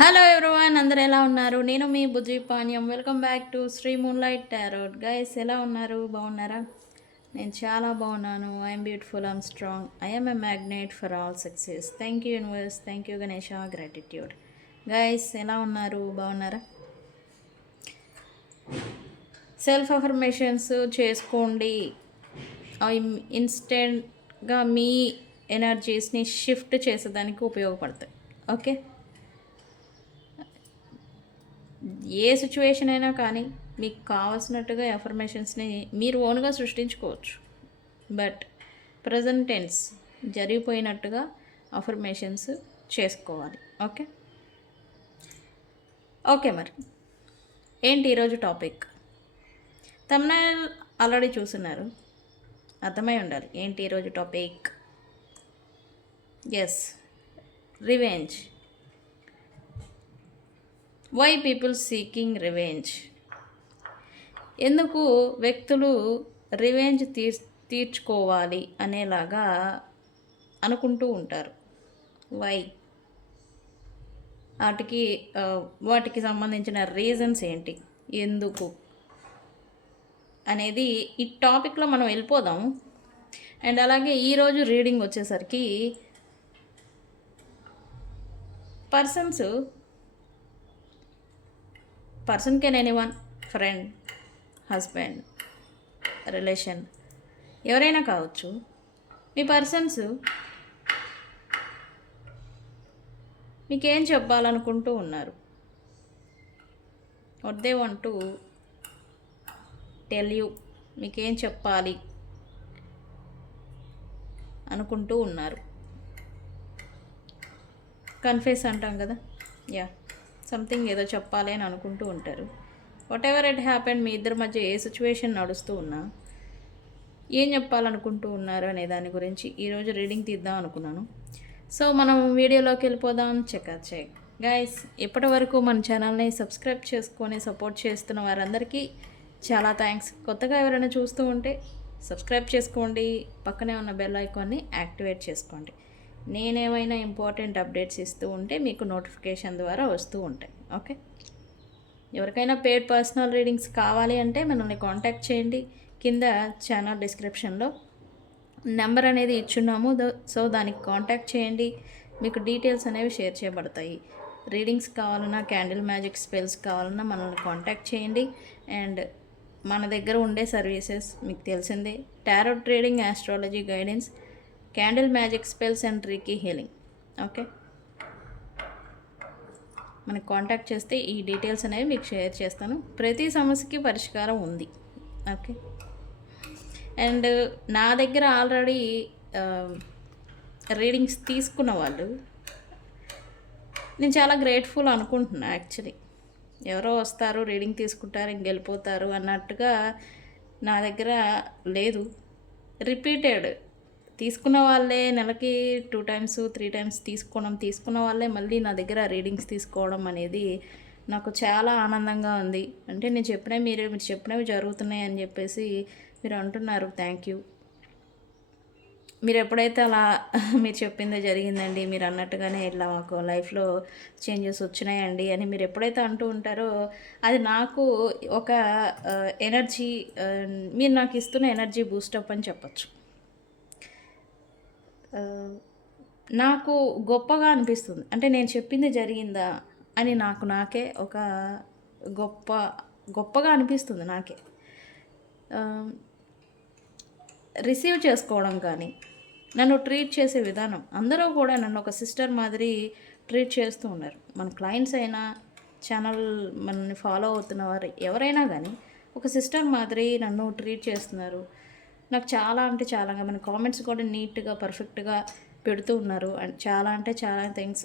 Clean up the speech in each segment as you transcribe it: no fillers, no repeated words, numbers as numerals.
Hello everyone, అందరు ఎలా ఉన్నారు? నేను మీ Bujji Panyam. Welcome back to Sri moonlight tarot. Guys, ఎలా ఉన్నారు? బాగున్నారా? నేను చాలా బాగున్నాను. I'm beautiful, I'm strong, I'm a magnet for all success. Thank you universe, thank you Ganesha, gratitude. Guys, ఎలా ఉన్నారు? బాగున్నారా? సెల్ఫ్ అఫర్మేషన్స్ చేసుకోండి. అవి ఇన్స్టెంట్గా మీ ఎనర్జీస్ని షిఫ్ట్ చేసేదానికి ఉపయోగపడతాయి. ఓకే, ఏ సిచ్యువేషన్ అయినా కానీ మీకు కావాల్సినట్టుగా ఎఫర్మేషన్స్ని మీరు ఓన్గా సృష్టించుకోవచ్చు. బట్ ప్రజెంట్ టెన్స్ జరిగిపోయినట్టుగా అఫర్మేషన్స్ చేసుకోవాలి. ఓకే ఓకే మరి ఏంటి ఈరోజు టాపిక్? తమ్నైల్ ఆల్రెడీ చూస్తున్నారు, అర్థమై ఉండాలి ఏంటి ఈరోజు topic. Yes, revenge. Why people seeking revenge? ఎందుకు వ్యక్తులు రివెంజ్ తీర్చుకోవాలి అనేలాగా అనుకుంటూ ఉంటారు? వై? వాటికి సంబంధించిన రీజన్స్ ఏంటి, ఎందుకు అనేది ఈ టాపిక్లో మనం వెళ్ళిపోదాం. అండ్ అలాగే ఈరోజు రీడింగ్ వచ్చేసరికి person can anyone, friend, husband, relation, ఎవరైనా కావచ్చు. మీ పర్సన్స్ మీకేం చెప్పాలనుకుంటూ ఉన్నారు? What they want to tell you, మీకేం చెప్పాలి అనుకుంటూ ఉన్నారు? కన్ఫెస్ అంటాం కదా, యా, సంథింగ్ ఏదో చెప్పాలి అని అనుకుంటూ ఉంటారు. వాట్ ఎవర్ ఇట్ హ్యాపెండ్, మీ ఇద్దరి మధ్య ఏ సిచ్యువేషన్ నడుస్తూ ఉన్నా ఏం చెప్పాలనుకుంటూ ఉన్నారు అనే దాని గురించి ఈరోజు రీడింగ్ తీద్దాం అనుకున్నాను. సో మనం వీడియోలోకి వెళ్ళిపోదాం. చెక్ గైస్, ఇప్పటి వరకు మన ఛానల్ని సబ్స్క్రైబ్ చేసుకొని సపోర్ట్ చేస్తున్న వారందరికీ చాలా థ్యాంక్స్. కొత్తగా ఎవరైనా చూస్తూ ఉంటే సబ్స్క్రైబ్ చేసుకోండి, పక్కనే ఉన్న బెల్ ఐకాన్ని యాక్టివేట్ చేసుకోండి. నేనేమైనా ఇంపార్టెంట్ అప్డేట్స్ ఇస్తూ ఉంటే మీకు నోటిఫికేషన్ ద్వారా వస్తూ ఉంటాయి. ఓకే, ఎవరికైనా పెయిడ్ పర్సనల్ రీడింగ్స్ కావాలి అంటే మనల్ని కాంటాక్ట్ చేయండి. కింద ఛానల్ డిస్క్రిప్షన్లో నెంబర్ అనేది ఇచ్చున్నాము. సో దానికి కాంటాక్ట్ చేయండి, మీకు డీటెయిల్స్ అనేవి షేర్ చేయబడతాయి. రీడింగ్స్ కావాలన్నా, క్యాండిల్ మ్యాజిక్ స్పెల్స్ కావాలన్నా మనల్ని కాంటాక్ట్ చేయండి. అండ్ మన దగ్గర ఉండే సర్వీసెస్ మీకు తెలిసిందే: tarot trading, astrology guidance, candle magic spells and reiki healing. Okay, మనకు కాంటాక్ట్ చేస్తే ఈ డీటెయిల్స్ అనేవి మీకు షేర్ చేస్తాను. ప్రతి సమస్యకి పరిష్కారం ఉంది. ఓకే, అండ్ నా దగ్గర ఆల్రెడీ రీడింగ్స్ తీసుకున్న వాళ్ళు నేను చాలా గ్రేట్ఫుల్ అనుకుంటున్నా. యాక్చువల్లీ ఎవరో వస్తారు, రీడింగ్ తీసుకుంటారు, ఇంక వెళ్ళిపోతారు అన్నట్టుగా నా దగ్గర లేదు. రిపీటెడ్ తీసుకున్న వాళ్ళే నెలకి 2 times 3 times తీసుకున్న వాళ్ళే మళ్ళీ నా దగ్గర రీడింగ్స్ తీసుకోవడం అనేది నాకు చాలా ఆనందంగా ఉంది. అంటే నేను చెప్పినవి మీరు చెప్పినవి జరుగుతున్నాయి అని చెప్పేసి మీరు అంటున్నారు. Thank you. మీరు ఎప్పుడైతే అలా మీరు చెప్పిందే జరిగిందండి, మీరు అన్నట్టుగానే ఇట్లా మాకు లైఫ్లో చేంజెస్ వచ్చినాయండి అని మీరు ఎప్పుడైతే అంటూ ఉంటారో అది నాకు ఒక ఎనర్జీ, మీరు నాకు ఇస్తున్న ఎనర్జీ బూస్టప్ అని చెప్పచ్చు. నాకు గొప్పగా అనిపిస్తుంది. అంటే నేను చెప్పింది జరిగిందా అని నాకే ఒక గొప్పగా అనిపిస్తుంది నాకే. రిసీవ్ చేసుకోవడం కానీ, నన్ను ట్రీట్ చేసే విధానం, అందరూ కూడా నన్ను ఒక సిస్టర్ మాదిరి ట్రీట్ చేస్తూ ఉన్నారు. మన క్లయింట్స్ అయినా, ఛానల్ మనల్ని ఫాలో అవుతున్న వారు ఎవరైనా కానీ ఒక సిస్టర్ మాదిరి నన్ను ట్రీట్ చేస్తున్నారు. నాకు చాలా అంటే చాలా, మన కామెంట్స్ కూడా నీట్గా పర్ఫెక్ట్గా పెడుతూ ఉన్నారు. అండ్ చాలా అంటే చాలా థ్యాంక్స్.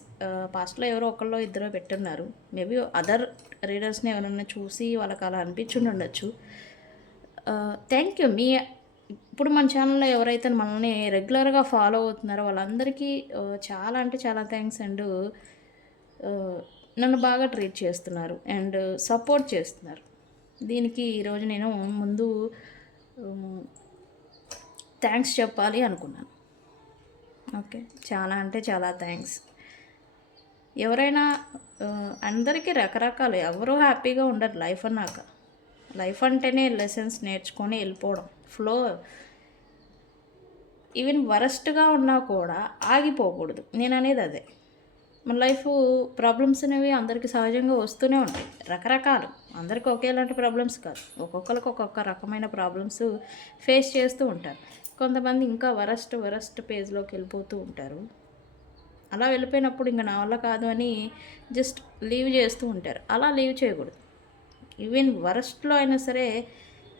పాస్ట్లో ఎవరో ఒకళ్ళో ఇద్దరో పెట్టున్నారు. మేబీ అదర్ రీడర్స్ని ఎవరైనా చూసి వాళ్ళకి అలా అనిపించుండి ఉండొచ్చు. Thank you. ఇప్పుడు మన ఛానల్లో ఎవరైతే మనల్ని రెగ్యులర్గా ఫాలో అవుతున్నారో వాళ్ళందరికీ చాలా అంటే చాలా థ్యాంక్స్. అండ్ నన్ను బాగా ట్రీట్ చేస్తున్నారు అండ్ సపోర్ట్ చేస్తున్నారు. దీనికి ఈరోజు నేను ముందు థ్యాంక్స్ చెప్పాలి అనుకున్నాను. ఓకే, చాలా అంటే చాలా థ్యాంక్స్. ఎవరైనా అందరికీ రకరకాలు, ఎవరూ హ్యాపీగా ఉండరు లైఫ్ అన్నాక. లైఫ్ అంటేనే లెసన్స్ నేర్చుకొని వెళ్ళిపోవడం, ఫ్లో. ఈవెన్ వరస్ట్గా ఉన్నా కూడా ఆగిపోకూడదు, నేను అనేది అదే. మన లైఫ్ ప్రాబ్లమ్స్ అనేవి అందరికీ సహజంగా వస్తూనే ఉంటాయి, రకరకాలు. అందరికీ ఒకేలాంటి ప్రాబ్లమ్స్ కాదు, ఒక్కొక్కరికి ఒక్కొక్క రకమైన ప్రాబ్లమ్స్ ఫేస్ చేస్తూ ఉంటారు. కొంతమంది ఇంకా వరస్ట్ పేజ్లోకి వెళ్ళిపోతూ ఉంటారు. అలా వెళ్ళిపోయినప్పుడు ఇంకా నా వల్ల కాదు అని జస్ట్ లీవ్ చేస్తూ ఉంటారు. అలా లీవ్ చేయకూడదు. ఈవెన్ వరస్ట్లో అయినా సరే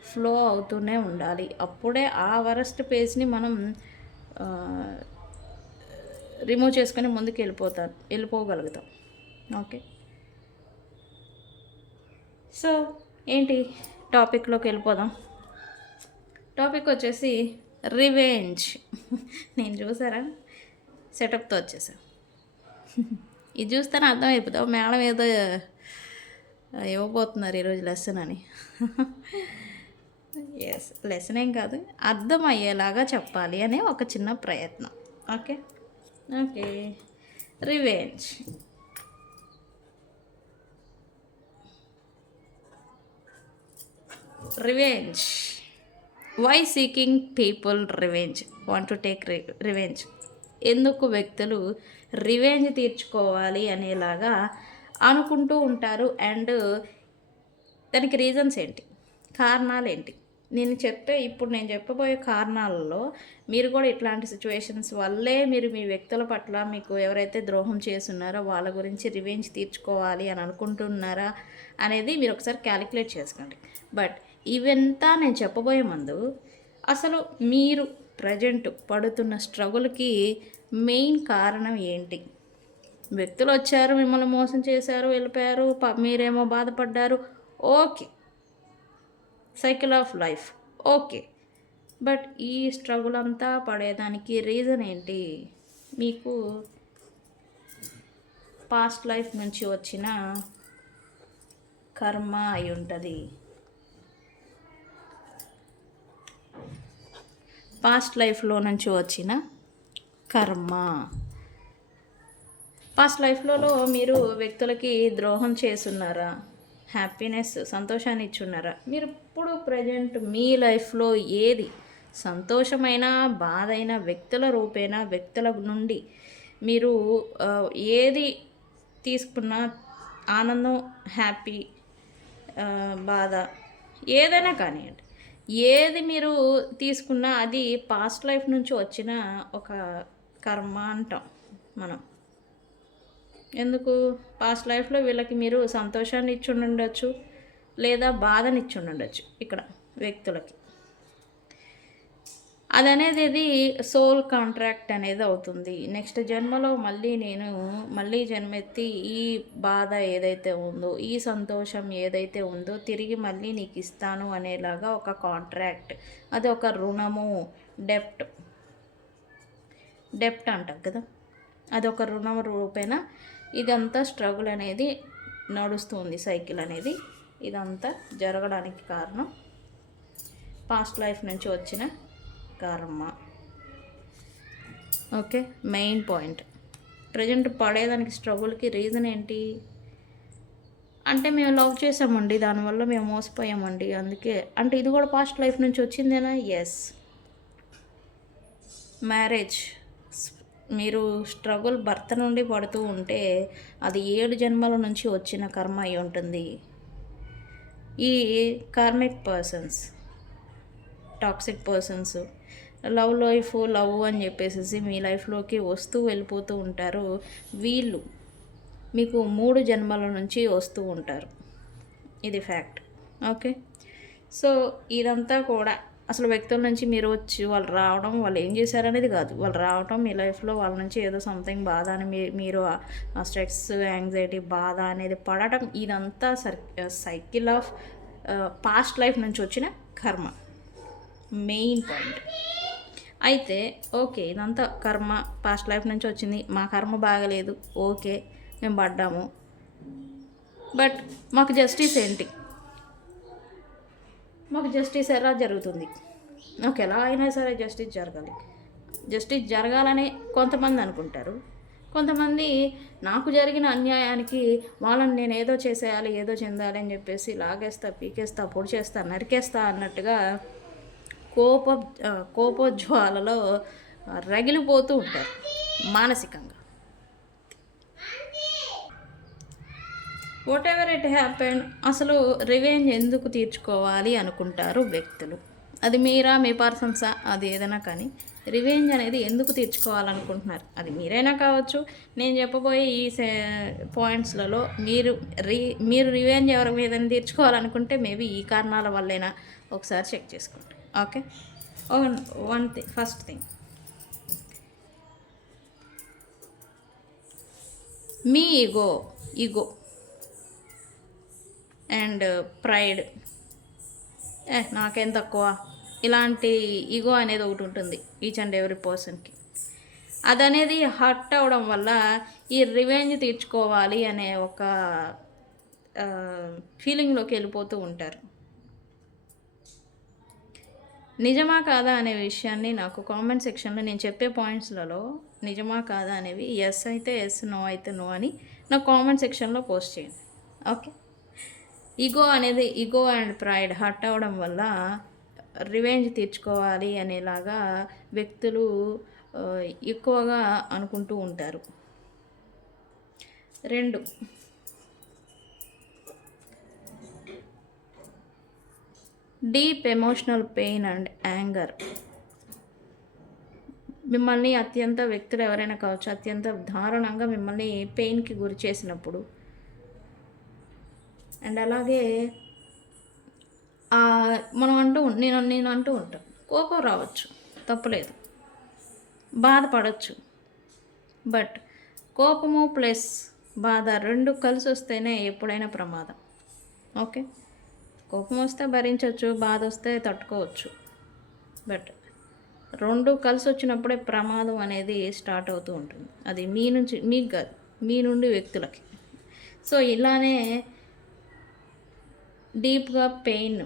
ఫ్లో అవుతూనే ఉండాలి. అప్పుడే ఆ వరస్ట్ పేజ్ని మనం రిమూవ్ చేసుకొని ముందుకు వెళ్ళిపోగలుగుతాం. ఓకే, సో ఏంటి టాపిక్లోకి వెళ్ళిపోదాం. టాపిక్ వచ్చేసి రివెంజ్. నేను చూసారా సెటప్తో వచ్చేసా. ఇది చూస్తేనే అర్థమైపోతావు మేడం ఏదో ఇవ్వబోతున్నారు ఈరోజు లెసన్ అని. ఎస్, లెసన్ ఏం కాదు, అర్థమయ్యేలాగా చెప్పాలి అనే ఒక చిన్న ప్రయత్నం. Okay okay revenge. Revenge. Why seeking people revenge, want to take revenge. ఎందుకు వ్యక్తులు రివెంజ్ తీర్చుకోవాలి అనేలాగా అనుకుంటూ ఉంటారు, అండ్ దానికి రీజన్స్ ఏంటి, కారణాలు ఏంటి? ఇప్పుడు నేను చెప్పబోయే కారణాలలో మీరు కూడా ఇట్లాంటి సిచ్యువేషన్స్ వల్లే మీరు మీ వ్యక్తుల పట్ల మీకు ఎవరైతే ద్రోహం చేస్తున్నారో వాళ్ళ గురించి రివెంజ్ తీర్చుకోవాలి అని అనుకుంటున్నారా అనేది మీరు ఒకసారి క్యాలిక్యులేట్ చేసుకోండి. బట్ ఇవంతా నేను చెప్పబోయే ముందు అసలు మీరు ప్రజెంట్ పడుతున్న స్ట్రగుల్కి మెయిన్ కారణం ఏంటి? వ్యక్తులు వచ్చారు, మిమ్మల్ని మోసం చేశారు, వెళ్ళిపోయారు, మీరేమో బాధపడ్డారు, okay, cycle of life, okay. But ఈ స్ట్రగుల్ అంతా పడేదానికి రీజన్ ఏంటి? మీకు పాస్ట్ లైఫ్ నుంచి వచ్చిన కర్మ అయి ఉంటుంది. పాస్ట్ లైఫ్లో నుంచి వచ్చిన కర్మ. పాస్ట్ లైఫ్లో మీరు వ్యక్తులకి ద్రోహం చేస్తున్నారా? హ్యాపీనెస్, సంతోషాన్ని ఇచ్చున్నారా? మీరు ఇప్పుడు ప్రజెంట్ మీ లైఫ్లో ఏది సంతోషమైన, బాధ అయిన, వ్యక్తుల రూపేణా, వ్యక్తుల నుండి మీరు ఏది తీసుకున్నా, ఆనందం, హ్యాపీ, బాధ, ఏదైనా కానివ్వండి, ఏది మీరు తీసుకున్నా అది పాస్ట్ లైఫ్ నుంచి వచ్చిన ఒక కర్మ అంటాం మనం. ఎందుకు? పాస్ట్ లైఫ్లో వీళ్ళకి మీరు సంతోషాన్ని ఇచ్చి ఉండొచ్చు, లేదా బాధని ఇచ్చి ఉండొచ్చు. ఇక్కడ వ్యక్తులకి అది సోల్ కాంట్రాక్ట్ అనేది అవుతుంది. నెక్స్ట్ జన్మలో మళ్ళీ జన్మెత్తి ఈ బాధ ఏదైతే ఉందో, ఈ సంతోషం ఏదైతే ఉందో తిరిగి మళ్ళీ నీకు ఇస్తాను అనేలాగా ఒక కాంట్రాక్ట్. అది ఒక రుణము, డెప్ట్ అంటాం కదా, అదొక రుణం రూపేణ ఇదంతా స్ట్రగుల్ అనేది నడుస్తుంది. సైకిల్ అనేది ఇదంతా జరగడానికి కారణం పాస్ట్ లైఫ్ నుంచి వచ్చిన కర్మ. Okay, main point. ప్రజెంట్ పడేదానికి స్ట్రగుల్కి రీజన్ ఏంటి అంటే, మేము లవ్ చేసామండి, దానివల్ల మేము మోసపోయామండి, అందుకే. అంటే ఇది కూడా పాస్ట్ లైఫ్ నుంచి వచ్చిందేనా? ఎస్. మ్యారేజ్, మీరు స్ట్రగుల్ భర్త నుండి పడుతూ ఉంటే అది 7 జన్మల నుంచి వచ్చిన కర్మ అయి ఉంటుంది. ఈ karmic persons, toxic persons, love అని చెప్పేసి మీ లైఫ్లోకి వస్తూ వెళ్ళిపోతూ ఉంటారు. వీళ్ళు మీకు 3 జన్మల నుంచి వస్తూ ఉంటారు, ఇది ఫ్యాక్ట్. ఓకే, సో ఇదంతా కూడా అసలు వ్యక్తుల నుంచి మీరు వచ్చి వాళ్ళు రావడం, వాళ్ళు ఏం చేశారనేది కాదు, వాళ్ళు రావడం మీ లైఫ్లో వాళ్ళ నుంచి ఏదో సంథింగ్ బాధ అని మీరు స్ట్రెస్, యాంగ్జైటీ, బాధ అనేది పడటం, ఇదంతా సైకిల్ ఆఫ్ పాస్ట్ లైఫ్ నుంచి వచ్చిన కర్మ, మెయిన్ పాయింట్. అయితే ఓకే, ఇదంతా కర్మ పాస్ట్ లైఫ్ నుంచి వచ్చింది, మా కర్మ బాగలేదు, ఓకే, మేము పడ్డాము. బట్ మాకు జస్టిస్ ఏంటి? మాకు జస్టిస్ ఎలా జరుగుతుంది? నాకు ఎలా అయినా సరే జస్టిస్ జరగాలి. జస్టిస్ జరగాలని కొంతమంది అనుకుంటారు, కొంతమంది నాకు జరిగిన అన్యాయానికి వాళ్ళని నేను ఏదో చేసేయాలి, ఏదో చెందాలి అని చెప్పేసి లాగేస్తా, పీకేస్తా, పొడి చేస్తా, నరికేస్తా అన్నట్టుగా కోప కోపోజ్వాలలో రగిలిపోతూ ఉంటారు మానసికంగా. వాట్ ఎవర్ ఇట్ హ్యాపెన్, అసలు రివెంజ్ ఎందుకు తీర్చుకోవాలి అనుకుంటారు వ్యక్తులు. అది మీరా, మీ పర్సన్సా, అది ఏదైనా కానీ రివెంజ్ అనేది ఎందుకు తీర్చుకోవాలనుకుంటున్నారు. అది మీరైనా కావచ్చు. నేను చెప్పబోయే ఈ పాయింట్స్లలో మీరు రివెంజ్ ఎవరి మీద తీర్చుకోవాలనుకుంటే మేబీ ఈ కారణాల వల్లేనా ఒకసారి చెక్ చేసుకోండి. Okay, first thing, me ego and pride, నాకేం తక్కువ, ఇలాంటి ఈగో అనేది ఒకటి ఉంటుంది ఈచ్ అండ్ ఎవ్రీ పర్సన్కి. అదనేది హర్ట్ అవ్వడం వల్ల ఈ రివెంజ్ తీర్చుకోవాలి అనే ఒక ఫీలింగ్లోకి వెళ్ళిపోతూ ఉంటారు. నిజమా కాదా అనే విషయాన్ని నాకు కామెంట్ సెక్షన్లో నేను చెప్పే పాయింట్స్లలో నిజమా కాదా అనేవి ఎస్ అయితే ఎస్, నో అయితే నో అని నాకు కామెంట్ సెక్షన్లో పోస్ట్ చేయండి. Okay, ego and pride hurt అవ్వడం వల్ల రివెంజ్ తీర్చుకోవాలి అనేలాగా వ్యక్తులు ఎక్కువగా అనుకుంటూ ఉంటారు. 2, deep emotional pain and anger. మిమ్మల్ని వ్యక్తులు ఎవరైనా కావచ్చు, అత్యంత దారుణంగా మిమ్మల్ని పెయిన్కి గురి చేసినప్పుడు, అండ్ అలాగే నేను అంటూ ఉంటాను, కోపం రావచ్చు, తప్పులేదు, బాధపడవచ్చు. బట్ కోపము ప్లస్ బాధ 2 కలిసి వస్తేనే ఎప్పుడైనా ప్రమాదం. ఓకే, కోపం వస్తే భరించవచ్చు, బాధ వస్తే తట్టుకోవచ్చు. బట్ 2 కలిసి వచ్చినప్పుడే ప్రమాదం అనేది స్టార్ట్ అవుతూ ఉంటుంది. అది మీకు కాదు, మీ నుండి వ్యక్తులకి. సో ఇలానే డీప్గా పెయిన్,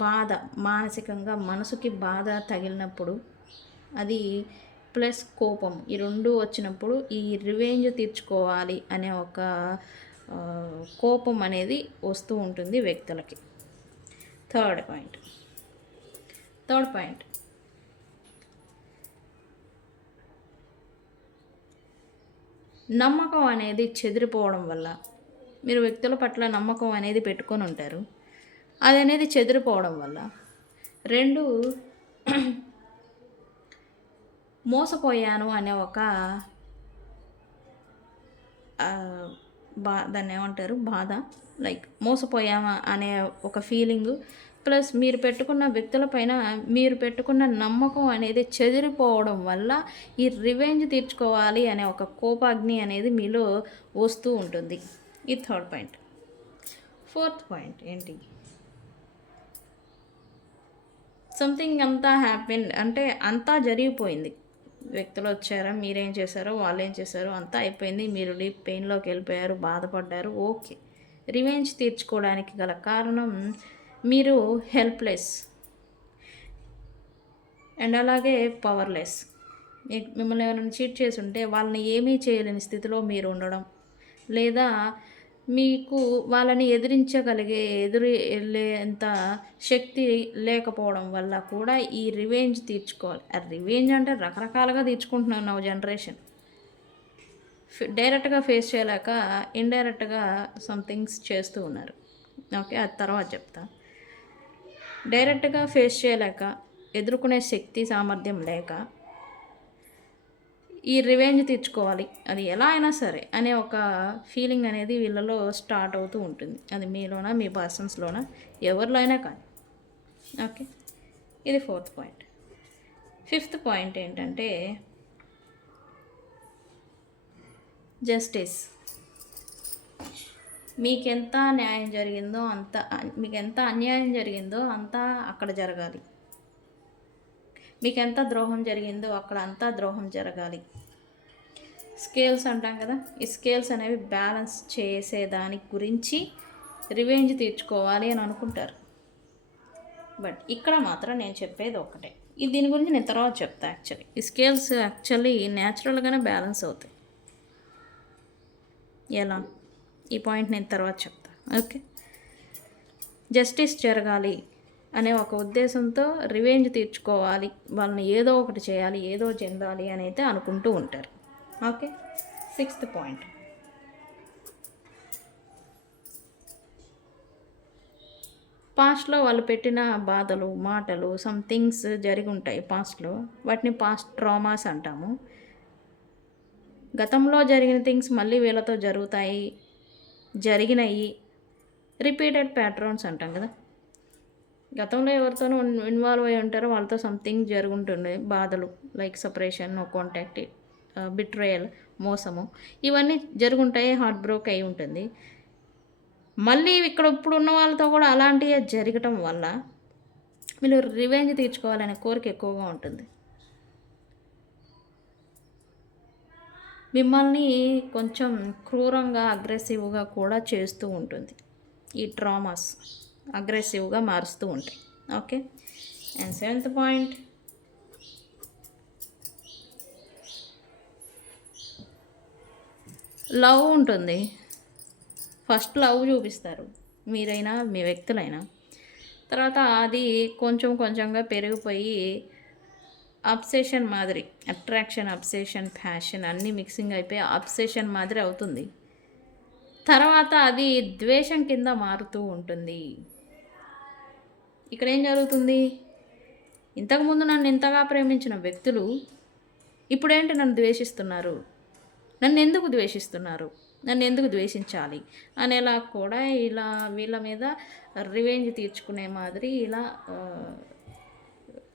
బాధ, మానసికంగా మనసుకి బాధ తగిలినప్పుడు, అది ప్లస్ కోపం, ఈ 2 వచ్చినప్పుడు ఈ రివెంజ్ తీర్చుకోవాలి అనే ఒక కోపం అనేది వస్తూ ఉంటుంది వ్యక్తులకి. థర్డ్ పాయింట్, నమ్మకం అనేది చెదిరిపోవడం వల్ల, మీరు వ్యక్తుల పట్ల నమ్మకం అనేది పెట్టుకొని ఉంటారు, అది అనేది చెదిరిపోవడం వల్ల. 2, మోసపోయాను అనే ఒక దాన్ని ఏమంటారు, బాధ, లైక్ మోసపోయామా అనే ఒక ఫీలింగు, ప్లస్ మీరు పెట్టుకున్న వ్యక్తులపైన మీరు పెట్టుకున్న నమ్మకం అనేది చెదిరిపోవడం వల్ల ఈ రివెంజ్ తీర్చుకోవాలి అనే ఒక కోపాగ్ని అనేది మీలో వస్తూ ఉంటుంది. ఈ థర్డ్ పాయింట్. ఫోర్త్ పాయింట్ ఏంటి, సంథింగ్ అంతా హ్యాపెన్, అంటే అంతా జరిగిపోయింది, వ్యక్తులు వచ్చారా, మీరేం చేశారో, వాళ్ళు ఏం చేశారో, అంతా అయిపోయింది, మీరు డీప్ పెయిన్లోకి వెళ్ళిపోయారు, బాధపడ్డారు. ఓకే, రివెంజ్ తీర్చుకోవడానికి గల కారణం మీరు హెల్ప్లెస్ అండ్ అలాగే పవర్లెస్. మిమ్మల్ని ఎవరైనా చీట్ చేసి ఉంటే వాళ్ళని ఏమీ చేయలేని స్థితిలో మీరు ఉండడం, లేదా మీకు వాళ్ళని వెళ్ళేంత శక్తి లేకపోవడం వల్ల కూడా ఈ రివెంజ్ తీర్చుకోవాలి. ఆ రివెంజ్ అంటే రకరకాలుగా తీర్చుకుంటున్నాను నవ్ జనరేషన్. డైరెక్ట్గా ఫేస్ చేయలేక ఇండైరెక్ట్గా సంథింగ్స్ చేస్తూ ఉన్నారు. ఓకే, అది తర్వాత చెప్తా. డైరెక్ట్గా ఫేస్ చేయలేక, ఎదుర్కొనే శక్తి సామర్థ్యం లేక ఈ రివెంజ్ తీర్చుకోవాలి, అది ఎలా అయినా సరే అనే ఒక ఫీలింగ్ అనేది వీళ్ళలో స్టార్ట్ అవుతూ ఉంటుంది. అది మీలోనా, మీ పర్సన్స్లోనా, ఎవరిలో అయినా కానీ. ఓకే, ఇది 4th పాయింట్. 5th పాయింట్ ఏంటంటే జస్టిస్. మీకెంత న్యాయం జరిగిందో అంత, మీకు ఎంత అన్యాయం జరిగిందో అంతా అక్కడ జరగాలి. మీకు ఎంత ద్రోహం జరిగిందో అక్కడ అంతా ద్రోహం జరగాలి. స్కేల్స్ అంటాం కదా, ఈ స్కేల్స్ అనేవి బ్యాలెన్స్ చేసేదాని గురించి రివెంజ్ తీర్చుకోవాలి అని అనుకుంటారు. బట్ ఇక్కడ మాత్రం నేను చెప్పేది ఒకటే, దీని గురించి నేను తర్వాత చెప్తా. ఈ స్కేల్స్ యాక్చువల్లీ న్యాచురల్గానే బ్యాలెన్స్ అవుతాయి. ఎలా? ఈ పాయింట్ నేను తర్వాత చెప్తాను. ఓకే, జస్టిస్ జరగాలి అనే ఒక ఉద్దేశంతో రివెంజ్ తీర్చుకోవాలి, వాళ్ళని ఏదో ఒకటి చేయాలి, ఏదో చెందాలి అని అయితే అనుకుంటూ ఉంటారు. ఓకే, 6th పాయింట్, పాస్ట్లో వాళ్ళు పెట్టిన బాధలు, మాటలు, సమ్ థింగ్స్ జరిగి ఉంటాయి పాస్ట్లో, వాటిని పాస్ట్ ట్రామాస్ అంటాము. గతంలో జరిగిన థింగ్స్ మళ్ళీ వీళ్ళతో జరుగుతాయి, జరిగినాయి, రిపీటెడ్ ప్యాటర్న్స్ అంటాం కదా. గతంలో ఎవరితోనూ ఇన్వాల్వ్ అయి ఉంటారో వాళ్ళతో సంథింగ్ జరుగుంటుంది, బాధలు like separation, no contact, betrayal, మోసము, ఇవన్నీ జరుగుంటాయి, హార్ట్ బ్రోక్ అయి ఉంటుంది. మళ్ళీ ఇక్కడ ఇప్పుడు ఉన్న వాళ్ళతో కూడా అలాంటివే జరగటం వల్ల వీళ్ళు రివెంజ్ తీర్చుకోవాలనే కోరిక ఎక్కువగా ఉంటుంది. మిమ్మల్ని కొంచెం క్రూరంగా, అగ్రెసివ్గా కూడా చేస్తూ ఉంటుంది. ఈ ట్రామాస్ అగ్రెసివ్గా మారుస్తూ ఉంటాయి. Okay, and 7th point, love ఉంటుంది. ఫస్ట్ లవ్ చూపిస్తారు మీరైనా మీ వ్యక్తులైనా, తర్వాత అది కొంచెం కొంచెంగా పెరిగిపోయి అబ్సెషన్ మాదిరి, అట్రాక్షన్, అబ్సెషన్, ప్యాషన్ అన్నీ మిక్సింగ్ అయిపోయి అబ్సెషన్ మాదిరి అవుతుంది. తర్వాత అది ద్వేషం కింద మారుతూ ఉంటుంది. ఇక్కడ ఏం జరుగుతుంది? ఇంతకుముందు నన్ను ఇంతగా ప్రేమించిన వ్యక్తులు ఇప్పుడేంటి నన్ను ద్వేషిస్తున్నారు, నన్ను ఎందుకు ద్వేషిస్తున్నారు, నన్ను ఎందుకు ద్వేషించాలి అనేలా కూడా ఇలా వీళ్ళ మీద రివెంజ్ తీర్చుకునే మాదిరి ఇలా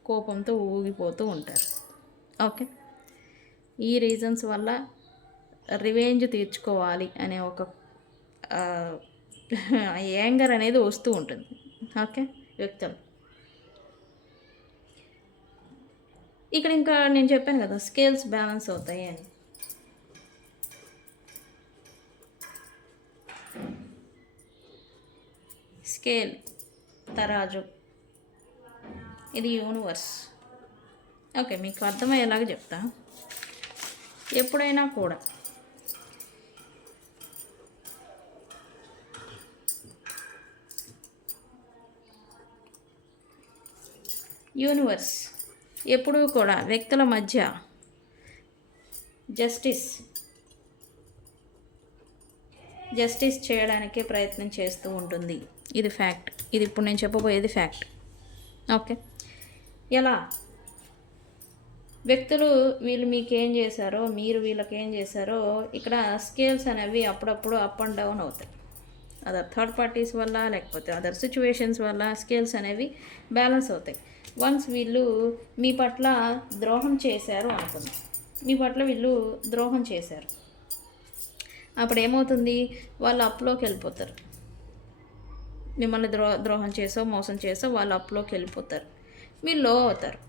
కోపంతో ఊగిపోతూ ఉంటారు. ఓకే, ఈ రీజన్స్ వల్ల రివెంజ్ తీర్చుకోవాలి అనే ఒక యాంగర్ అనేది వస్తూ ఉంటుంది. ఓకే, వ్యక్తులు ఇక్కడ ఇంకా నేను చెప్పాను కదా స్కేల్స్ బ్యాలెన్స్ అవుతాయి అని. స్కేల్ తరాజు, ఇది యూనివర్స్. ఓకే, మీకు అర్థమయ్యేలాగా చెప్తా. ఎప్పుడైనా కూడా యూనివర్స్ ఎప్పుడూ కూడా వ్యక్తుల మధ్య జస్టిస్ చేయడానికే ప్రయత్నం చేస్తూ ఉంటుంది. ఇది ఫ్యాక్ట్. ఇది ఇప్పుడు నేను చెప్పబోయేది ఫ్యాక్ట్. ఓకే, ఎలా వ్యక్తులు వీళ్ళు మీకేం చేశారో, మీరు వీళ్ళకేం చేశారో, ఇక్కడ స్కేల్స్ అనేవి అప్పుడప్పుడు అప్ అండ్ డౌన్ అవుతాయి. అదర్ థర్డ్ పార్టీస్ వల్ల లేకపోతే అదర్ సిచ్యువేషన్స్ వల్ల స్కేల్స్ అనేవి బ్యాలెన్స్ అవుతాయి. వన్స్ వీళ్ళు మీ పట్ల ద్రోహం చేశారు అనుకుందాం, మీ పట్ల వీళ్ళు ద్రోహం చేశారు, అప్పుడు ఏమవుతుంది? వాళ్ళు అప్లోకి వెళ్ళిపోతారు. మిమ్మల్ని ద్రోహం చేసో మోసం చేసో వాళ్ళు అప్లోకి వెళ్ళిపోతారు, మీరు లో అవుతారు.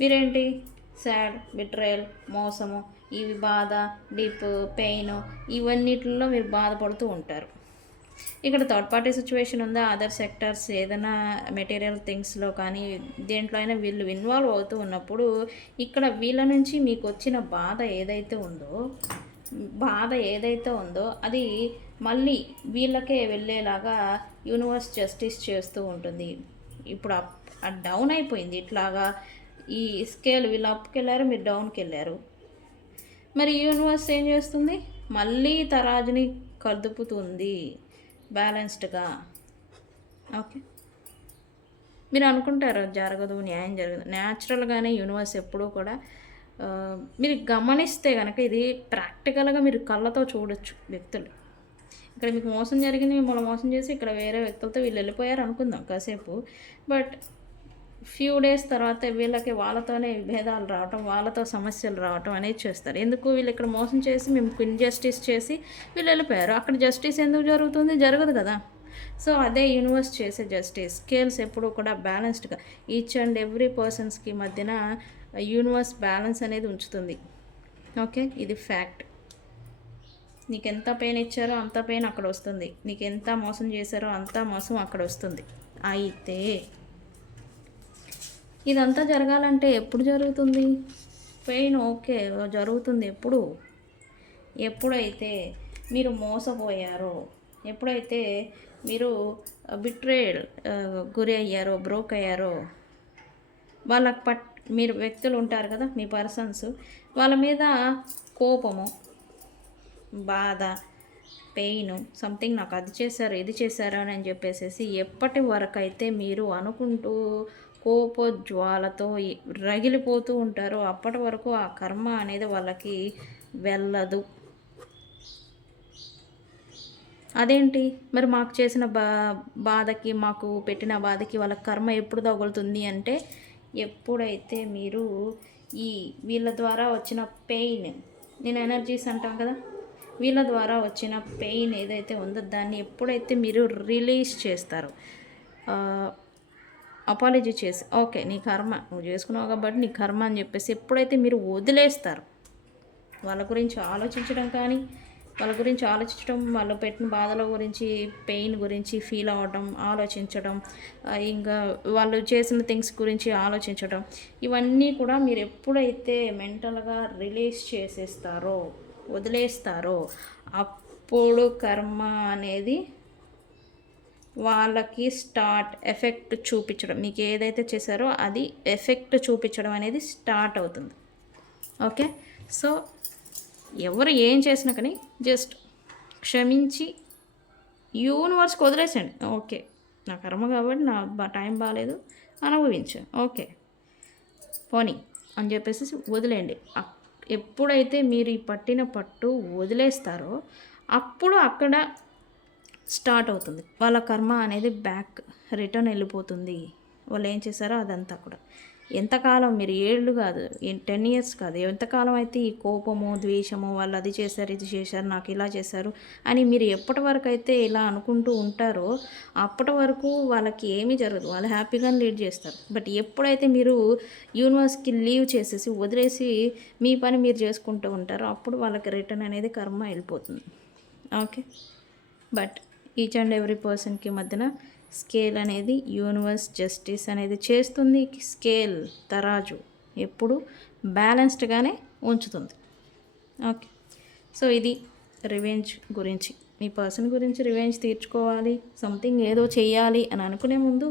మీరేంటి సాడ్, బిట్రేయల్, మోసము, ఇవి బాధ, డీప్ పెయిన్, ఇవన్నిటిలో మీరు బాధపడుతూ ఉంటారు. ఇక్కడ థర్డ్ పార్టీ సిచ్యువేషన్ ఉందా, అదర్ సెక్టర్స్ ఏదైనా మెటీరియల్ థింగ్స్లో కానీ దేంట్లో అయినా వీళ్ళు ఇన్వాల్వ్ అవుతూ ఉన్నప్పుడు ఇక్కడ వీళ్ళ నుంచి మీకు వచ్చిన బాధ ఏదైతే ఉందో అది మళ్ళీ వీళ్ళకే వెళ్ళేలాగా యూనివర్స్ జస్టిస్ చేస్తూ ఉంటుంది. ఇప్పుడు డౌన్ అయిపోయింది. ఇట్లాగా ఈ స్కేల్ వీళ్ళు అప్కి వెళ్ళారు, మీరు డౌన్కి వెళ్ళారు. మరి యూనివర్స్ ఏం చేస్తుంది? మళ్ళీ తరాజుని కదుపుతుంది బ్యాలెన్స్డ్గా. ఓకే, మీరు అనుకుంటారు జరగదు, న్యాయం జరగదు. న్యాచురల్గానే యూనివర్స్ ఎప్పుడూ కూడా మీరు గమనిస్తే కనుక ఇది ప్రాక్టికల్గా మీరు కళ్ళతో చూడొచ్చు. వ్యక్తులు ఇక్కడ మీకు మోసం జరిగింది, మిమ్మల్ని మోసం చేసి ఇక్కడ వేరే వ్యక్తులతో వీళ్ళు వెళ్ళిపోయారు అనుకుందాం కాసేపు. బట్ ఫ్యూ డేస్ తర్వాత వీళ్ళకి వాళ్ళతోనే విభేదాలు రావటం, వాళ్ళతో సమస్యలు రావటం అనేది చేస్తారు. ఎందుకు? వీళ్ళు ఇక్కడ మోసం చేసి మేము ఇన్జస్టిస్ చేసి వీళ్ళు వెళ్ళిపోయారు. అక్కడ జస్టిస్ ఎందుకు జరుగుతుంది? జరగదు కదా. సో అదే యూనివర్స్ చేసే జస్టిస్. స్కేల్స్ ఎప్పుడూ కూడా బ్యాలెన్స్డ్గా ఈచ్ అండ్ ఎవ్రీ పర్సన్స్కి మధ్యన యూనివర్స్ బ్యాలెన్స్ అనేది ఉంచుతుంది. ఓకే, ఇది ఫ్యాక్ట్. నీకు ఎంత పెయిన్ ఇచ్చారో అంత పెయిన్ అక్కడ వస్తుంది, నీకు ఎంత మోసం చేశారో అంత మోసం అక్కడ వస్తుంది. అయితే ఇదంతా జరగాలంటే ఎప్పుడు జరుగుతుంది? పెయిన్ ఓకే జరుగుతుంది ఎప్పుడైతే మీరు మోసపోయారో, ఎప్పుడైతే మీరు బిట్రేయల్ గురి అయ్యారో, బ్రోక్ అయ్యారో, వాళ్ళకి మీరు వ్యక్తులు ఉంటారు కదా మీ పర్సన్స్, వాళ్ళ మీద కోపము, బాధ, పెయిన్, సంథింగ్ నాకు అది చేశారు ఇది చేశారు అని చెప్పేసి ఎప్పటి వరకు అయితే మీరు అనుకుంటూ కోపజ్వాలతో రగిలిపోతూ ఉంటారో అప్పటి వరకు ఆ కర్మ అనేది వాళ్ళకి వెళ్ళదు. అదేంటి మరి మాకు చేసిన బాధకి, మాకు పెట్టిన బాధకి వాళ్ళ కర్మ ఎప్పుడు తగులుతుంది అంటే, ఎప్పుడైతే మీరు వీళ్ళ ద్వారా వచ్చిన పెయిన్, నేను ఎనర్జీస్ అంటాం కదా, వీళ్ళ ద్వారా వచ్చిన పెయిన్ ఏదైతే ఉందో దాన్ని ఎప్పుడైతే మీరు రిలీజ్ చేస్తారో, అపాలజీ చేసి ఓకే నీ కర్మ నువ్వు చేసుకున్నావు కాబట్టి నీ కర్మ అని చెప్పేసి ఎప్పుడైతే మీరు వదిలేస్తారు, వాళ్ళ గురించి ఆలోచించడం కానీ, వాళ్ళ గురించి ఆలోచించడం, వాళ్ళు పెట్టిన బాధల గురించి, పెయిన్ గురించి ఫీల్ అవ్వడం, ఆలోచించడం, ఇంకా వాళ్ళు చేసిన థింగ్స్ గురించి ఆలోచించడం, ఇవన్నీ కూడా మీరు ఎప్పుడైతే మెంటల్గా రిలీజ్ చేసేస్తారో, వదిలేస్తారో, అప్పుడు కర్మ అనేది వాళ్ళకి ఎఫెక్ట్ చూపించడం, మీకు ఏదైతే చేశారో అది ఎఫెక్ట్ చూపించడం అనేది స్టార్ట్ అవుతుంది. ఓకే, సో ఎవరు ఏం చేసినా కానీ జస్ట్ క్షమించి యూనివర్స్కి వదిలేసండి. ఓకే నా కర్మ కాబట్టి నా టైం బాగాలేదు, అనుభవించాను, ఓకే పోనీ అని చెప్పేసి వదిలేయండి. ఎప్పుడైతే మీరు ఈ పట్టిన పట్టు వదిలేస్తారో అప్పుడు అక్కడ స్టార్ట్ అవుతుంది వాళ్ళ కర్మ అనేది, బ్యాక్ రిటర్న్ వెళ్ళిపోతుంది. వాళ్ళు ఏం చేశారో అదంతా కూడా. ఎంతకాలం మీరు ఏళ్ళు కాదు, 10 years కాదు, ఎంతకాలం అయితే ఈ కోపము, ద్వేషము, వాళ్ళు అది చేశారు ఇది చేశారు నాకు ఇలా చేశారు అని మీరు ఎప్పటి వరకు అయితే ఇలా అనుకుంటూ ఉంటారో అప్పటి వరకు వాళ్ళకి ఏమీ జరగదు, వాళ్ళు హ్యాపీగానే లీడ్ చేస్తారు. బట్ ఎప్పుడైతే మీరు యూనివర్స్కి లీవ్ చేసేసి వదిలేసి మీ పని మీరు చేసుకుంటూ ఉంటారో అప్పుడు వాళ్ళకి రిటర్న్ అనేది కర్మ వెళ్ళిపోతుంది. Okay, but each and every పర్సన్కి మధ్యన స్కేల్ అనేది యూనివర్స్ జస్టిస్ అనేది చేస్తుంది. స్కేల్ తరాజు ఎప్పుడు బ్యాలెన్స్డ్గానే ఉంచుతుంది. ఓకే, సో ఇది రివెంజ్ గురించి. మీ పర్సన్ గురించి రివెంజ్ తీర్చుకోవాలి, సంథింగ్ ఏదో చేయాలి అని అనుకునే ముందు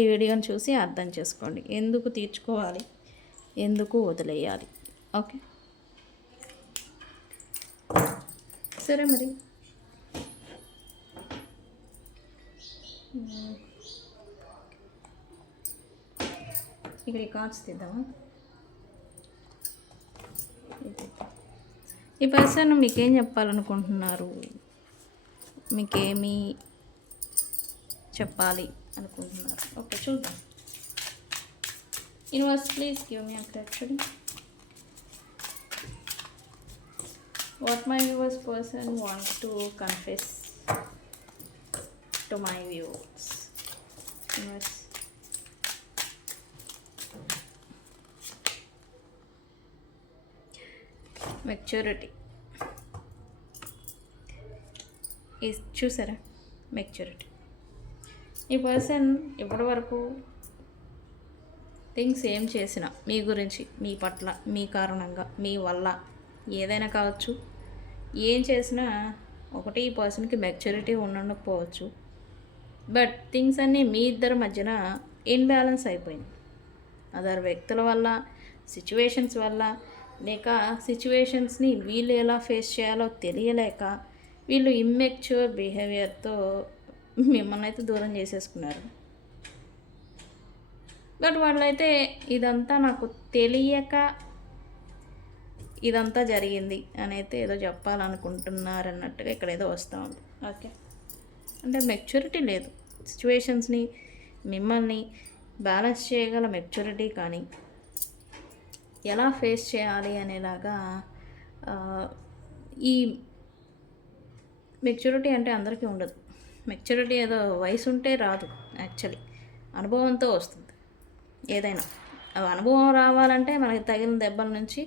ఈ వీడియోని చూసి అర్థం చేసుకోండి, ఎందుకు తీర్చుకోవాలి, ఎందుకు వదిలేయాలి. ఓకే, సరే మరి ఇక్కడ ఈ కార్డ్స్ తీద్దామా. ఈ పర్సన్ మీకేం చెప్పాలనుకుంటున్నారు, మీకేమి చెప్పాలి అనుకుంటున్నారు, ఓకే చూద్దాం. Universe please give me a clarity. What my viewers person wants to confess to my viewers. Universe. Maturity చూసారా, మెచ్యూరిటీ. ఈ పర్సన్ ఇప్పటి వరకు థింగ్స్ ఏం చేసినా మీ గురించి, మీ పట్ల, మీ కారణంగా, మీ వల్ల ఏదైనా కావచ్చు, ఏం చేసినా ఒకటి ఈ పర్సన్కి మెచ్యూరిటీ ఉండకపోవచ్చు. బట్ థింగ్స్ అన్నీ మీ ఇద్దరి మధ్యన ఇన్బ్యాలెన్స్ అయిపోయింది. అదర్ వ్యక్తుల వల్ల, సిచ్యువేషన్స్ వల్ల, లేక సిచ్యువేషన్స్ని వీళ్ళు ఎలా ఫేస్ చేయాలో తెలియలేక వీళ్ళు ఇమ్మెచ్యూర్ బిహేవియర్తో మిమ్మల్ని అయితే దూరం చేసేసుకున్నారు. బట్ వాళ్ళైతే ఇదంతా నాకు తెలియక ఇదంతా జరిగింది అని అయితే ఏదో చెప్పాలనుకుంటున్నారు అన్నట్టుగా ఇక్కడ ఏదో వస్తూ ఉంది. ఓకే, అంటే మెచ్యూరిటీ లేదు, సిచ్యువేషన్స్ని మిమ్మల్ని బ్యాలెన్స్ చేయగల మెచ్యూరిటీ కానీ ఎలా ఫేస్ చేయాలి అనేలాగా ఈ మెచ్యూరిటీ అంటే అందరికీ ఉండదు. మెచ్యూరిటీ ఏదో వయసు ఉంటే రాదు, యాక్చువల్లీ అనుభవంతో వస్తుంది ఏదైనా. అనుభవం రావాలంటే మనకి తగిన దెబ్బల నుంచి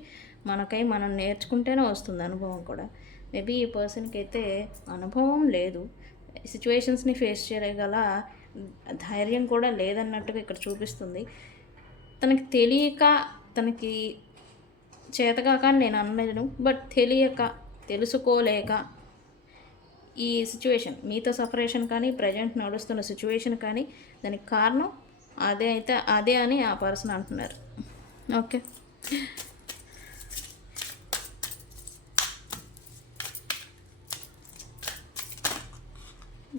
మనం నేర్చుకుంటేనే వస్తుంది అనుభవం కూడా. మేబీ ఈ పర్సన్కి అయితే అనుభవం లేదు, సిచ్యువేషన్స్ని ఫేస్ చేయగల ధైర్యం కూడా లేదన్నట్టుగా ఇక్కడ చూపిస్తుంది. తనకి తెలియక, తనకి చేతకాక నేను అనలేను, బట్ తెలియక, తెలుసుకోలేక ఈ సిచ్యువేషన్ మీతో సపరేషన్ కానీ ప్రజెంట్ నడుస్తున్న సిచ్యువేషన్ కానీ దానికి కారణం అదే అని ఆ పర్సన్ అంటున్నారు. ఓకే,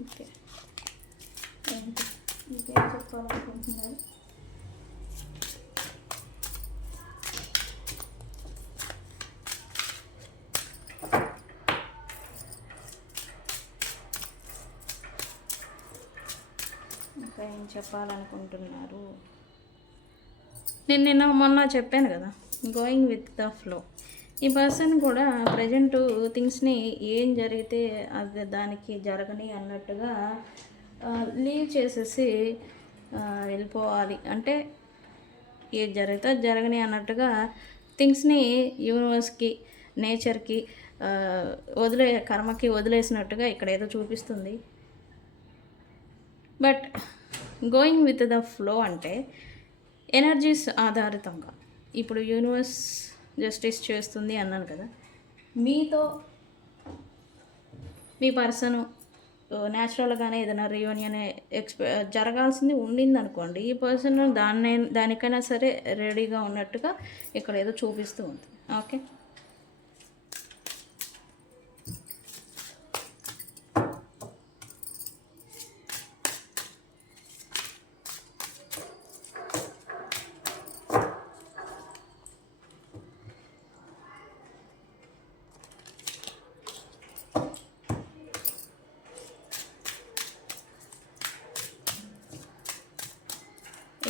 ఓకే, ఇంకేం చెప్పాలనుకుంటున్నారు? ఇంకా ఏం చెప్పాలనుకుంటున్నారు? నేను మొన్న చెప్పాను కదా, గోయింగ్ విత్ ద ఫ్లో. ఈ పర్సన్ కూడా ప్రజెంట్ థింగ్స్ని ఏం జరిగితే అది దానికి జరగని అన్నట్టుగా లీవ్ చేసేసి వెళ్ళిపోవాలి. అంటే ఏది జరిగితే అది జరగని అన్నట్టుగా థింగ్స్ని యూనివర్స్కి, నేచర్కి కర్మకి వదిలేసినట్టుగా ఇక్కడ ఏదో చూపిస్తుంది. But going with the flow అంటే ఎనర్జీస్ ఆధారితంగా ఇప్పుడు యూనివర్స్ జస్టిస్ చేస్తుంది అన్నాను కదా. మీతో మీ పర్సను న్యాచురల్గానే ఏదైనా రియూనియన్ జరగాల్సింది ఉండింది అనుకోండి, ఈ పర్సన్ దానికైనా సరే రెడీగా ఉన్నట్టుగా ఇక్కడ ఏదో చూపిస్తూ ఉంది. ఓకే,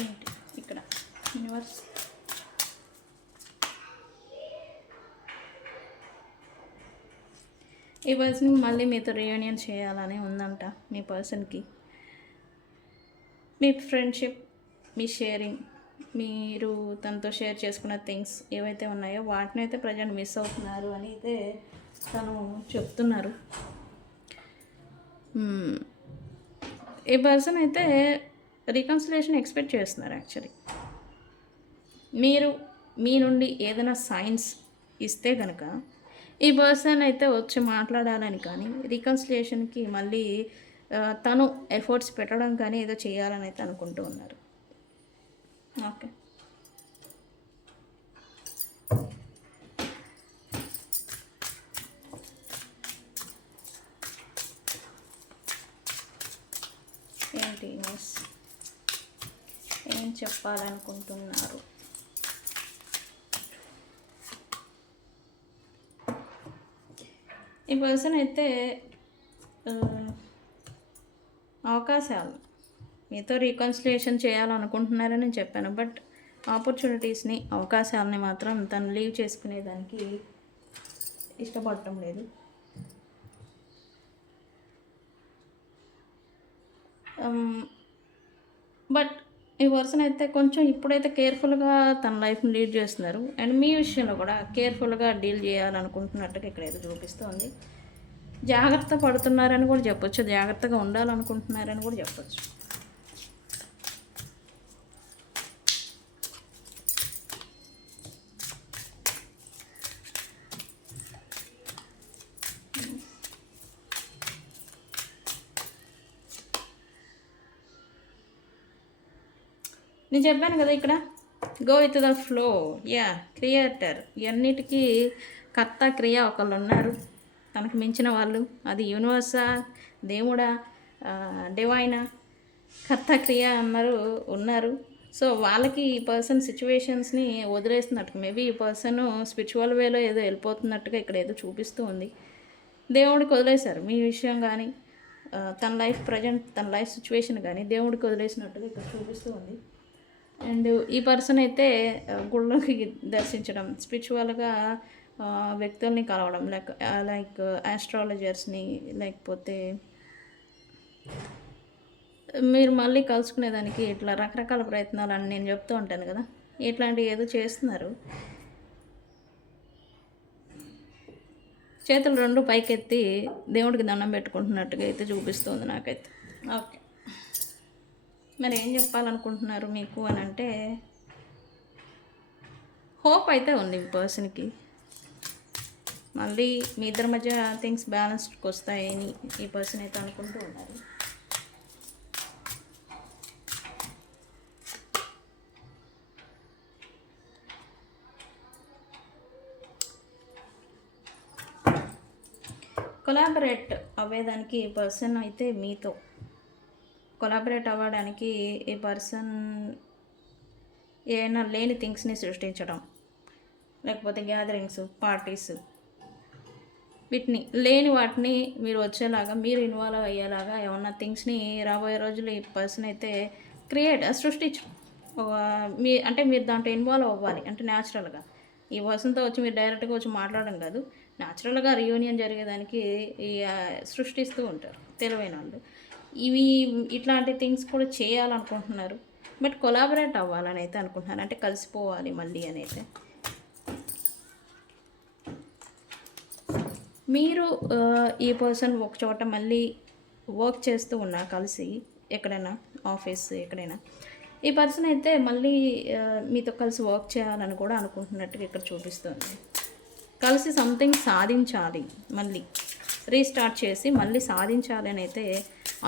ఏంటి ఇక్కడ యూనివర్స్ ఈ పర్సన్ మళ్ళీ మీతో రియూనియన్ చేయాలని ఉందంట. మీ పర్సన్కి మీ ఫ్రెండ్షిప్, మీ షేరింగ్, మీరు తనతో షేర్ చేసుకున్న థింగ్స్ ఏవైతే ఉన్నాయో వాటిని అయితే ప్రజెంట్ మిస్ అవుతున్నారు అని అయితే తను చెప్తున్నారు. ఈ పర్సన్ అయితే రికన్సిలేషన్ ఎక్స్పెక్ట్ చేస్తున్నారు. యాక్చువల్లీ మీరు మీ నుండి ఏదైనా సైన్స్ ఇస్తే కనుక ఈ పర్సన్ అయితే వచ్చి మాట్లాడాలని కానీ రికన్సిలేషన్కి మళ్ళీ తను ఎఫర్ట్స్ పెట్టడం కానీ ఏదో చేయాలని అయితే అనుకుంటూ ఉన్నారు. ఓకే, ఏంటి ఏం చెప్పాలనుకుంటున్నారు? ఈ పర్సన్ అయితే అవకాశాలు మీతో రీకన్సిలియేషన్ చేయాలనుకుంటున్నారని చెప్పాను. బట్ ఆపర్చునిటీస్ని, అవకాశాలని మాత్రం తను లీవ్ చేసుకునేదానికి ఇష్టపడటం లేదు. బట్ ఈ పర్సన్ అయితే కొంచెం ఇప్పుడైతే కేర్ఫుల్గా తన లైఫ్ని లీడ్ చేస్తున్నారు. అండ్ మీ విషయంలో కూడా కేర్ఫుల్గా డీల్ చేయాలనుకుంటున్నట్టుగా ఇక్కడ ఏదో చూపిస్తుంది. జాగ్రత్త పడుతున్నారని కూడా చెప్పొచ్చు, జాగ్రత్తగా ఉండాలనుకుంటున్నారని కూడా చెప్పొచ్చు. నేను చెప్పాను కదా ఇక్కడ go with the flow. Yeah, creator, ఇవన్నిటికీ కర్త క్రియ ఒకళ్ళు ఉన్నారు, తనకు మించిన వాళ్ళు. అది యూనివర్సా, దేవుడా, డివైనా, కర్త క్రియ ఉన్నారు. సో వాళ్ళకి ఈ పర్సన్ సిచ్యువేషన్స్ని వదిలేస్తున్నట్టు, మేబీ ఈ పర్సన్ స్పిరిచువల్ వేలో ఏదో వెళ్ళిపోతున్నట్టుగా ఇక్కడ ఏదో చూపిస్తూ ఉంది. దేవుడికి వదిలేశారు మీ విషయం కానీ, తన లైఫ్ సిచ్యువేషన్ కానీ దేవుడికి వదిలేసినట్టుగా ఇక్కడ చూపిస్తూ ఉంది. అండ్ ఈ పర్సన్ అయితే గుళ్ళకి దర్శించడం, స్పిరిచువల్గా వ్యక్తుల్ని కలవడం, లైక్ ఆస్ట్రాలజర్స్ని, లేకపోతే మీరు మళ్ళీ కలుసుకునేదానికి ఇట్లా రకరకాల ప్రయత్నాలు అని నేను చెప్తూ ఉంటాను కదా, ఇట్లాంటివి ఏదో చేస్తున్నారు. చేతులు రెండు పైకెత్తి దేవుడికి దండం పెట్టుకుంటున్నట్టుగా అయితే చూపిస్తుంది నాకైతే. ఓకే, మరి ఏం చెప్పాలనుకుంటున్నారు మీకు అని అంటే, హోప్ అయితే ఉంది ఈ పర్సన్కి. మళ్ళీ మీ ఇద్దరి మధ్య థింగ్స్ బ్యాలెన్స్డ్కి వస్తాయని ఈ పర్సన్ అయితే అనుకుంటూ ఉన్నారు. కొలాబరేట్ అవ్వేదానికి ఈ పర్సన్ అయితే మీతో కొలాబరేట్ అవ్వడానికి ఈ పర్సన్ ఏమైనా లేని థింగ్స్ని సృష్టించడం, లేకపోతే గ్యాదరింగ్స్, పార్టీస్, వీటిని లేని వాటిని మీరు వచ్చేలాగా, మీరు ఇన్వాల్వ్ అయ్యేలాగా ఏమన్నా థింగ్స్ని రాబోయే రోజులు ఈ పర్సన్ అయితే సృష్టించడం. అంటే మీరు దాంట్లో ఇన్వాల్వ్ అవ్వాలి. అంటే న్యాచురల్గా ఈ పర్సన్తో వచ్చి మీరు డైరెక్ట్గా వచ్చి మాట్లాడడం కాదు, న్యాచురల్గా రీయూనియన్ జరిగేదానికి సృష్టిస్తూ ఉంటారు తెలివైన వాళ్ళు. ఇట్లాంటి థింగ్స్ కూడా చేయాలనుకుంటున్నారు, బట్ కొలాబరేట్ అవ్వాలని అయితే అనుకుంటున్నారు. అంటే కలిసిపోవాలి మళ్ళీ అని అయితే. మీరు ఈ పర్సన్ ఒక చోట మళ్ళీ వర్క్ చేస్తూ ఉన్నా కలిసి, ఎక్కడైనా ఆఫీస్ ఎక్కడైనా, ఈ పర్సన్ అయితే మళ్ళీ మీతో కలిసి వర్క్ చేయాలని కూడా అనుకుంటున్నట్టుగా ఇక్కడ చూపిస్తుంది. కలిసి సంథింగ్ సాధించాలి, మళ్ళీ రీస్టార్ట్ చేసి మళ్ళీ సాధించాలి అని అయితే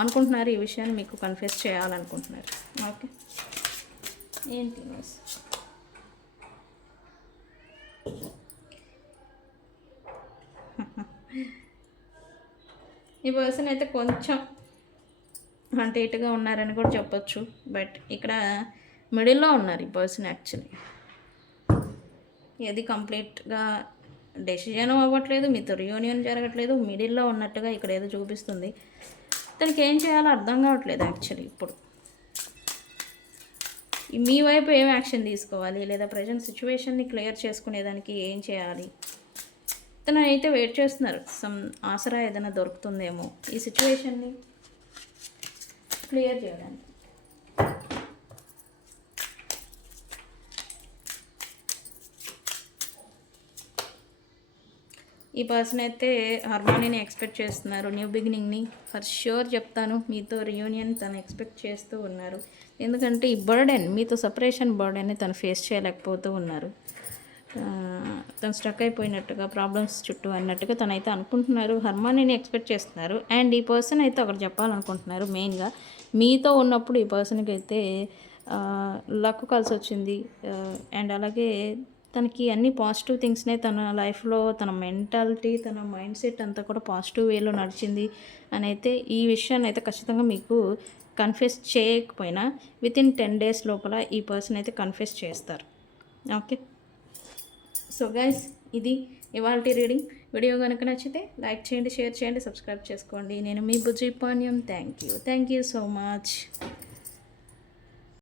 అనుకుంటున్నారు. ఈ విషయాన్ని మీకు కన్ఫెస్ చేయాలనుకుంటున్నారు. ఓకే, ఏంటి ఈ పర్సన్ అయితే కొంచెం అంటే ఇటుగా ఉన్నారని కూడా చెప్పొచ్చు, బట్ ఇక్కడ మిడిల్లో ఉన్నారు ఈ పర్సన్. యాక్చువల్లీ ఏది కంప్లీట్గా డెసిజన్ అవ్వట్లేదు, మీతో రియూనియన్ జరగట్లేదు, మిడిల్లో ఉన్నట్టుగా ఇక్కడ ఏదో చూపిస్తుంది. తనకి ఏం చేయాలో అర్థం కావట్లేదు యాక్చువల్లీ. ఇప్పుడు మీ వైపు ఏం యాక్షన్ తీసుకోవాలి, లేదా ప్రజెంట్ సిచ్యువేషన్ని క్లియర్ చేసుకునేదానికి ఏం చేయాలి, తను అయితే వెయిట్ చేస్తున్నారు. ఆసరా ఏదైనా దొరుకుతుందేమో ఈ సిచ్యువేషన్ని క్లియర్ చేయడానికి. ఈ పర్సన్ అయితే హార్మోనీని ఎక్స్పెక్ట్ చేస్తున్నారు, న్యూ బిగినింగ్ని ఫర్ ష్యూర్ చెప్తాను. మీతో రియూనియన్ తను ఎక్స్పెక్ట్ చేస్తూ ఉన్నారు. ఎందుకంటే ఈ బర్డెన్, మీతో సపరేషన్ బర్డెన్ని తను ఫేస్ చేయలేకపోతూ ఉన్నారు. తను స్ట్రక్ అయిపోయినట్టుగా, ప్రాబ్లమ్స్ చుట్టూ అన్నట్టుగా తనైతే అనుకుంటున్నారు. హార్మోనీని ఎక్స్పెక్ట్ చేస్తున్నారు. అండ్ ఈ పర్సన్ అయితే ఒకటి చెప్పాలనుకుంటున్నారు. మెయిన్గా మీతో ఉన్నప్పుడు ఈ పర్సన్కి అయితే లక్ కలిసి వచ్చింది. అండ్ అలాగే తనకి అన్ని పాజిటివ్ థింగ్స్నే తన లైఫ్లో, తన మెంటాలిటీ, తన మైండ్ సెట్ అంతా కూడా పాజిటివ్ వేలో నడిచింది అని అయితే ఈ విషయాన్ని అయితే ఖచ్చితంగా మీకు కన్ఫెస్ చేయకపోయినా వితిన్ 10 days లోపల ఈ పర్సన్ అయితే కన్ఫెస్ చేస్తారు. ఓకే, సో గైస్, ఇది ఇవాల్టి రీడింగ్. వీడియో కనుక నచ్చితే లైక్ చేయండి, షేర్ చేయండి, సబ్స్క్రైబ్ చేసుకోండి. నేను మీ Bujji Panyam. Thank you so much.